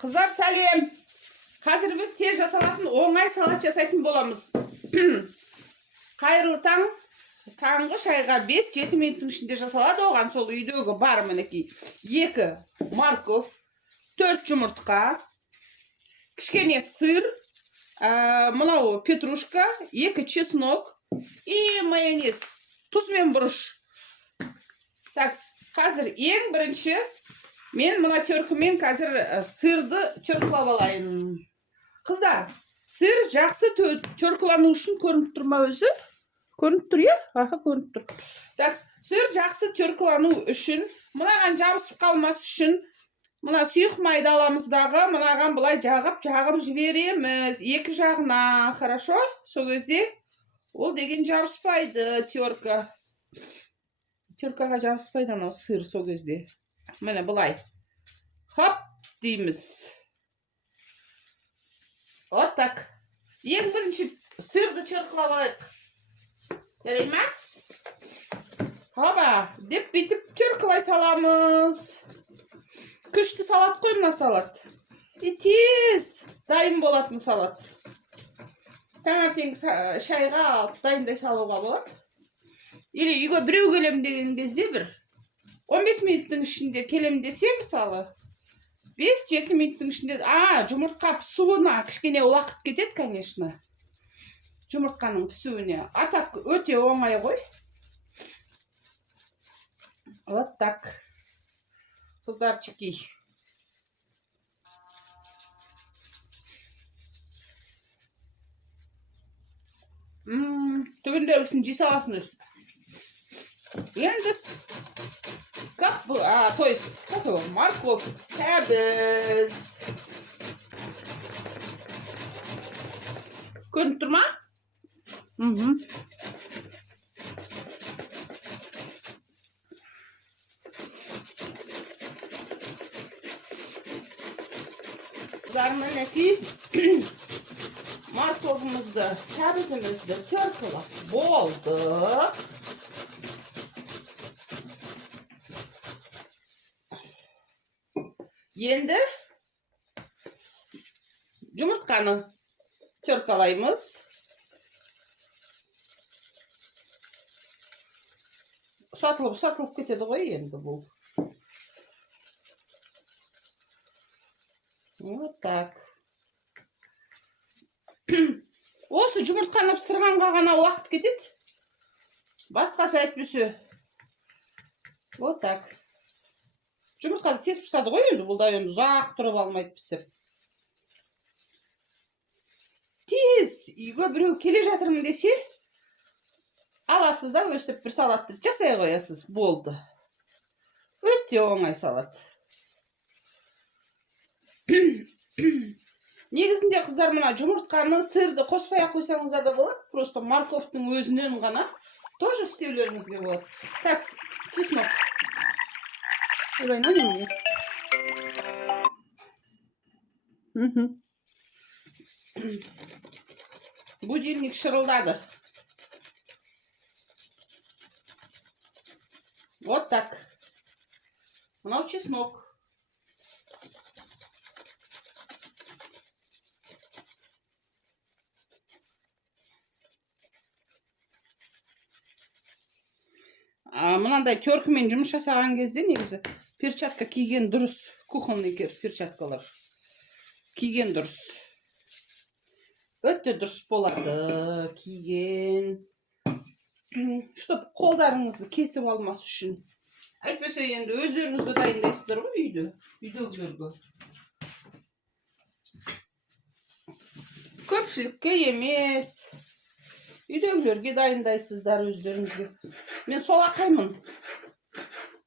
Kızlar Salim. Hazır biz tez жасалатын оңай салат жасайтын боламыз. Қайырлы таң. Таңғы шайға 5-7 минуттың ішінде жасалады. Оған сол үйдегі бар мінекей 2 морковь, 4 жұмыртқа, кішкене сыр, мынау петрушка, 2 чеснок и майонез, тұз мен бұрыш. Так, қазір ең бірінші мен мына теркімен қазір сырды теркілап алайын. Қыздар, сыр жақсы теркілану үшін көрініп тұр ма өзі? Көрініп тұр, я? Аха, көрініп тұр. Так, сыр жақсы теркілану үшін, мынаған жабысып қалмас үшін, мына сұйық майдаламыздағы мынаған бұлай жағып жібереміз. Екі жағына, хорошо? Сол кезде ол деген жабыспайды терка. Теркаға жабыспайды анау сыр сол кезде. Міне бұлай. Хоп дейміз. Вот так. Ең бірінші сырды теркілап алайық. Жарай ма? Хоба, деп бітіп теркілай саламыз. Күшті салат қой мына салат. Тез дайын болатын салат. Таңертең шайға алып дайындай салуға болады. Или үйге біреу келем деген кезде бір 15 минуттың ішінде келем десе мысалы 5-7 минуттың ішінде жұмыртқа пісуіне кішкене уақыт кетеді, конечно. Жұмыртқаның пісуіне. А так өте оңай ғой. Вот так. Қыздарчики. Түбіндегісін жей саласын өз. Енді то есть, как его, морковь, сәбіз. Көрініп тұр ма? Zarmanaki morkovimizді, сәбізімізді теркіліп болды. Енді жұмыртқаны теркалаймыз. Сатылып кетеді ғой енді бұл. Вот так. Осы жұмыртқаны пісірғанға ғана уақыт кетеді. Басқасы әйтпесе. Вот так. Жұмыртқа тез пісады ғой енді, бұл да енді ұзақ тұрып алмайды пісіп. Тез үйге біреу келе жатырмын десе, аласыз да өстіп бір салатты жасай қоясыз, болды. Өте оңай салат. Негізінде қыздар мына жұмыртқаны, сырды қоспай қойсаңыздар да болады, просто морковтың өзінен ғана тоже істеулеріңізге болады. Так, чеснок. Будильник шырылдады. Вот так. Мынау чеснок. Мынандай теркімен жұмыс жасаған кезде негізі перчатка киген дұрыс. Кухонный перчаткалар киген дұрыс. Өте дұрыс болады киген. Чтоб қолдарыңызды кесіп алмас үшін. Әйтпесе енді өздеріңізді дайындайсыздар ғой үйдегілерге. Көпшілікке емес. Үйдегілерге дайындайсыздар өздеріңізге. Мен солақаймын.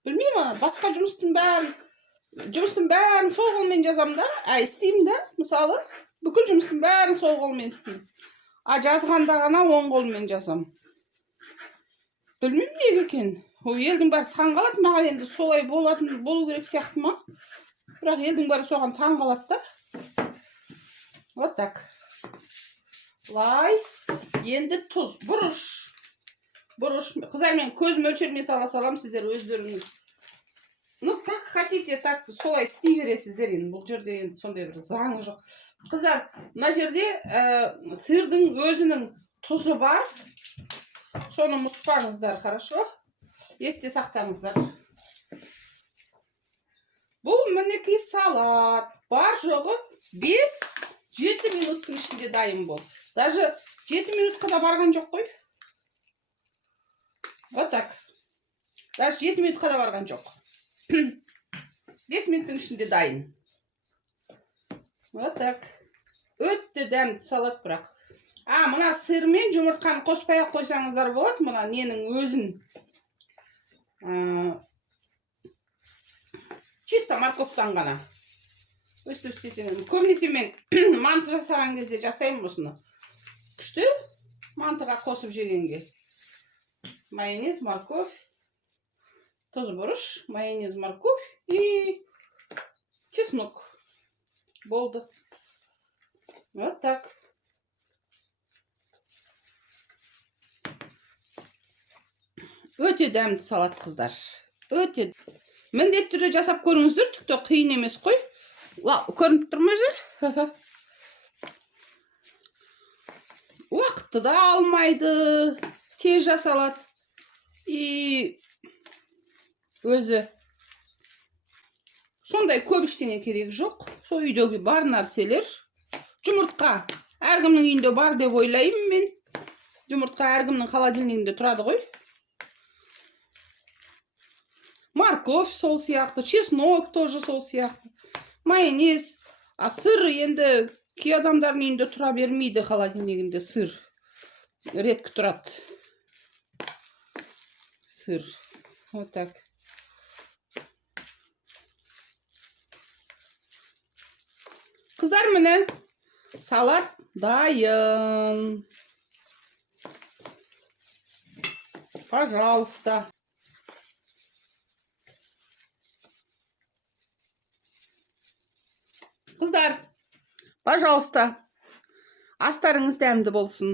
Білмеймін, басқа жұмыстың бәрін сол қолмен жазам да, істеймін да, мысалы, бүкіл жұмыстың бәрін сол қолмен істеймін. Жазғанда ғана оң қолмен жазам. Білмеймін неге екен. Ол елдің бәрі таңғалады, маған енді солай болу керек сияқты ма? Бірақ елдің бәрі соған таңғалады да. Вот так. Лай, енді тұз, бұрыш. Қыздар, мен көз мөлшермен сала салам, сіздер өздеріңіз. Ну как? хотите, так солай істей бересіздер енді. Бұл жерде енді сондай бір заңы жоқ. Қыздар, мына жерде сырдың өзінің тұзы бар. Соны ұмытпаңыздар, хорошо? Есте сақтаңыздар. Бұл мінекей салат. Бар жоғы 5-7 минуттың ішінде дайын бол. Даже 7 минутқа да барған жоқ қой. Вот так. Даже 7 минутқа да барған жоқ. 5 минуттың ішінде дайын. Вот так. Өтті дәмді салат бірақ. Мына сыр мен жұмыртқаны қоспай-ақ қойсаңыздар болады. Мына ненің өзін. Чисто морковтан ғана. Өстіп істесеңіз. Көбінесе мен манты жасаған кезде жасаймын осыны. Күшті мантыға қосып жегенге. Майонез, морковь, тұз бұрыш, майонез, морковь и чеснок. Болды. Вот так. Өте дәмді салат, қыздар. Өте. Міндетті түрде жасап көріңіздер, тіпті қиын емес қой. Көрініп тұр ма өзі? Уақытты да алмайды, тез жасалады. И өзі сондай көп ештеңе керек жоқ. Сол үйдегі бар нәрселер. Жұмыртқа әркімнің үйінде бар деп ойлаймын мен. Жұмыртқа әркімнің холодильнигінде тұрады ғой. Морковь сол сияқты, чеснок тоже сол сияқты. Майонез, сыр енді кей адамдардың үйінде тұра бермейді холодильнигінде сыр. Редко тұрады. Сыр. Вот так. Қыздар, міне салат дайын. Пожалуйста. Қыздар, пожалуйста, астарыңыз дәмді болсын.